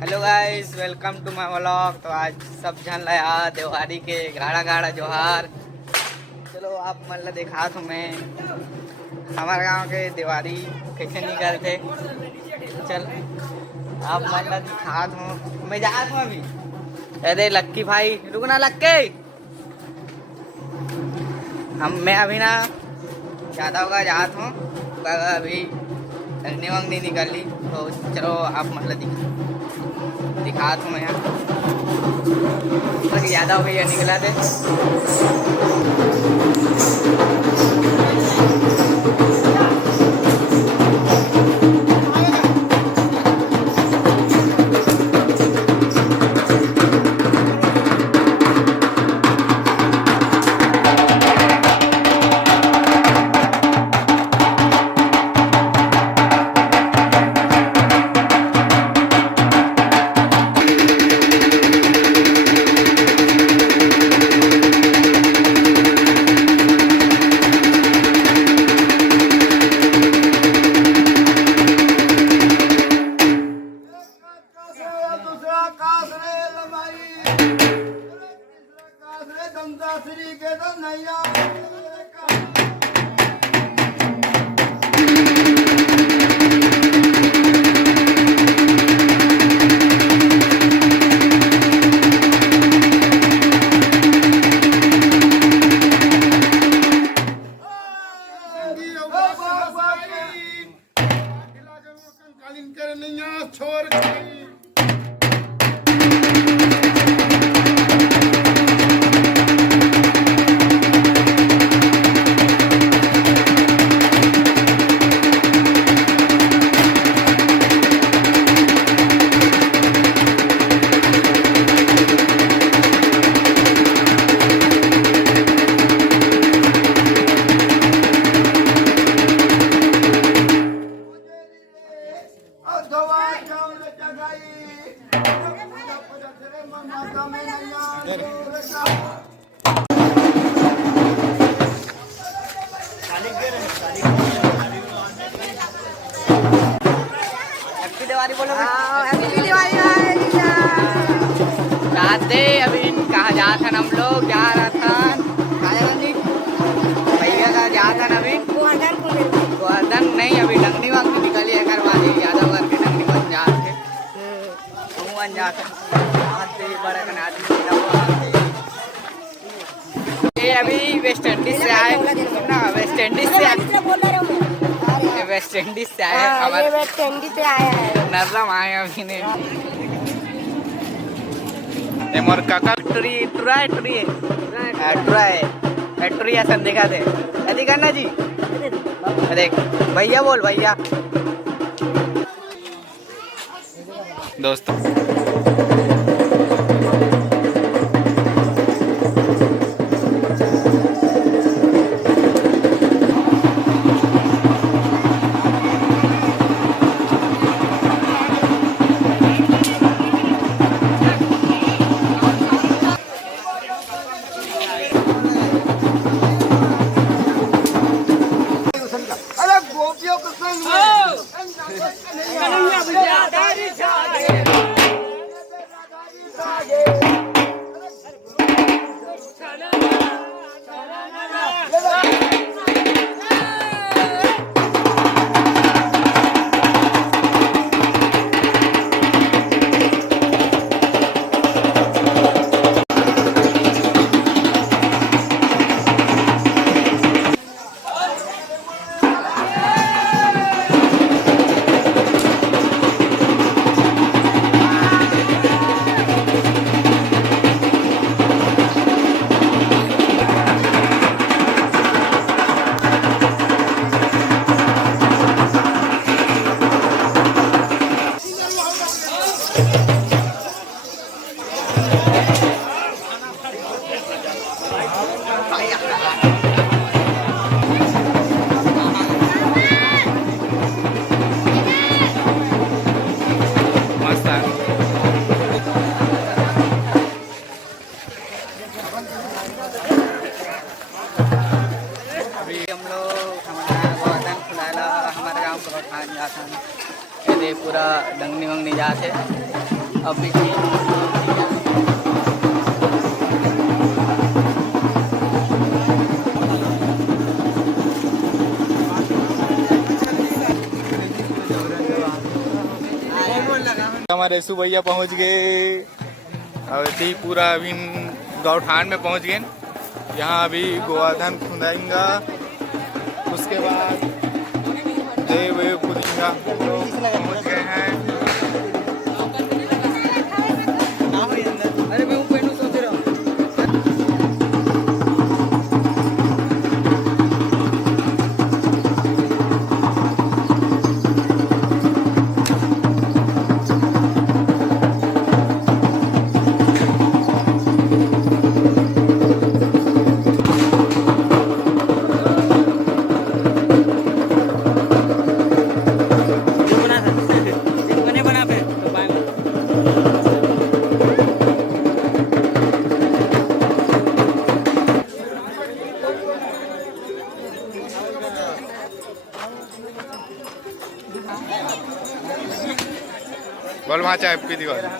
Hello guys, welcome to my vlog. तो आज सब जन लाया दिवाली के गाड़ा गाड़ा जोहार। चलो आप मतलब दिखा तुम्हें हमारे गांव के दिवाली कैसे निकलते। चल आप मतलब दिखा दूँ, मैं जा दूँ अभी। अरे लक्की भाई रुकना, लक्के मैं अभी ना ज़्यादा होगा जात हूँ, अभी लगनी वंगनी निकल ली। तो चलो आप मतलब दिखा दूँ मैं यहाँ ज़्यादा हो गई निकला थे। दिवाली बोलो, हैप्पी दिवाली। जाते अभी कहाँ जाते हैं हम लोग, जा रहा था भैया का जाता है अभी गोवर्धन नहीं, अभी डंगनी वंगनी निकली है करवा दी यादव करके डंगनी बन जाते बन जाते बड़ा ये अभी वेस्ट इंडीज से आए ना, वेस्ट इंडीज से वेस्ट इंडीज से आए, हमारे वेस्ट इंडीज से आया है नरम आए अभी ने मोर काका टुरी टुराए टुरी टुराए टुरी ऐसा दिखा दे अरे करना जी। देख भैया बोल भैया दोस्तों। पूरा डंगनी वंगनी जाते अभी ठीक हमारे सु भैया पहुँच गए। अब ऐसे ही पूरा अभी गौठान में पहुँच गए। यहाँ अभी गोवर्धन खुदाएंगा, उसके बाद देव खुदेंगा। पहुँच गए हैं। अरे मैं ऊपर सोच रहा हूँ। बोल वहाँ चाय पी दीवार।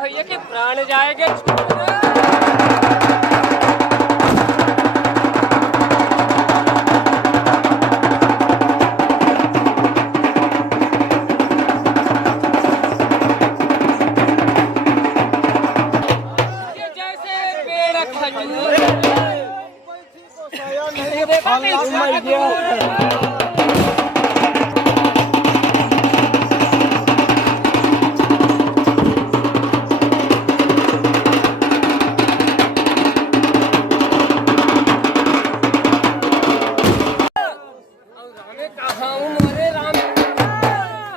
भैया के प्राण जाएंगे।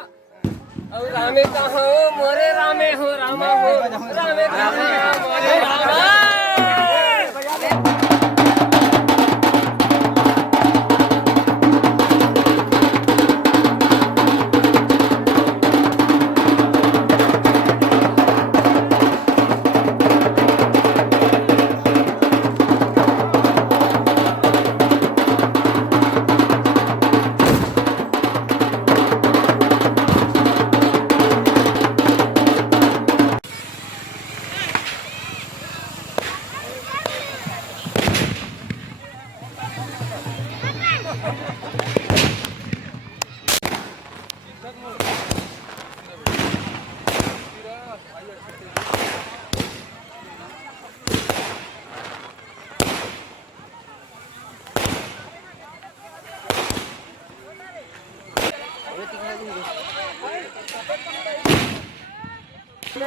रामे कहो मोरे रामे हो रामा हो रामे कहो मोरे रामा।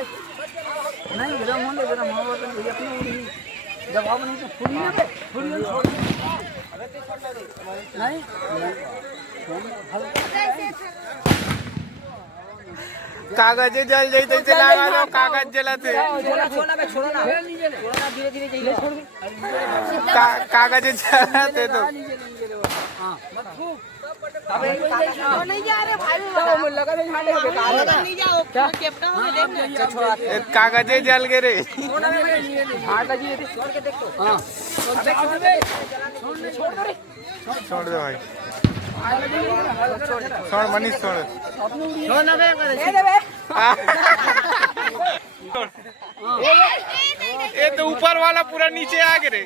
नहीं गरम होने गरम हो तो ये अपने उड़ी जवाब नहीं तो फुड़ी ना पे फुड़ी छोड़ नहीं कागज जल जैते चला रहा कागज जलाते छोड़ा पे छोड़ा ना धीरे धीरे जइले छोड़ कागज जलाते तो हां मत फूक अबे नहीं जा रहे भाई तो लगा दे झाड़े बेकार नहीं जाओ कैप्टन में देख छोड़ा कागज जल गए रे छोड़ झाड़ लगी थी छोड़ के देख तो हां छोड़ दे छोड़ दे भाई छोड़ मनीष छोड़ छोड़ ना दे दे ये तो ऊपर वाला पूरा नीचे आ गए रे